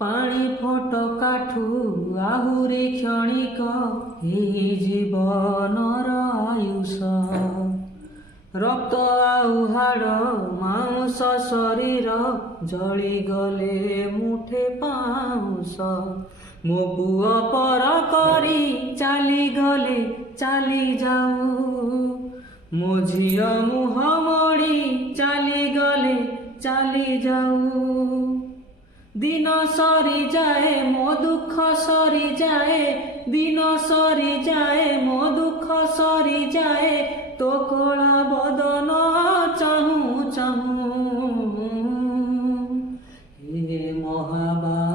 ପାଣି ଫୋଟକାଠୁ ଆହୁରି କ୍ଷଣିକ ଏହି ଜୀବନର ଆୟୁଷ। ରକ୍ତ ଆଉ ହାଡ଼ ମାଉଁସ ଶରୀର ଜଳିଗଲେ ମୁଠେ ପାଉଁଶ। ମୋ ପୁଅ ପର କରି ଚାଲିଗଲେ ଚାଲିଯାଉ, ମୋ ଝିଅ ମୁହଁ ମୋଡ଼ି ଚାଲିଗଲେ ଚାଲିଯାଉ। ଦିନ ସରିଯାଏ ମୋ ଦୁଃଖ ସରିଯାଏ, ଦିନ ସରିଯାଏ ମୋ ଦୁଃଖ ସରିଯାଏ, ତୋ କଳା ବଦନ ଚାହୁଁ ଚାହୁଁ। ହେ ମହାବା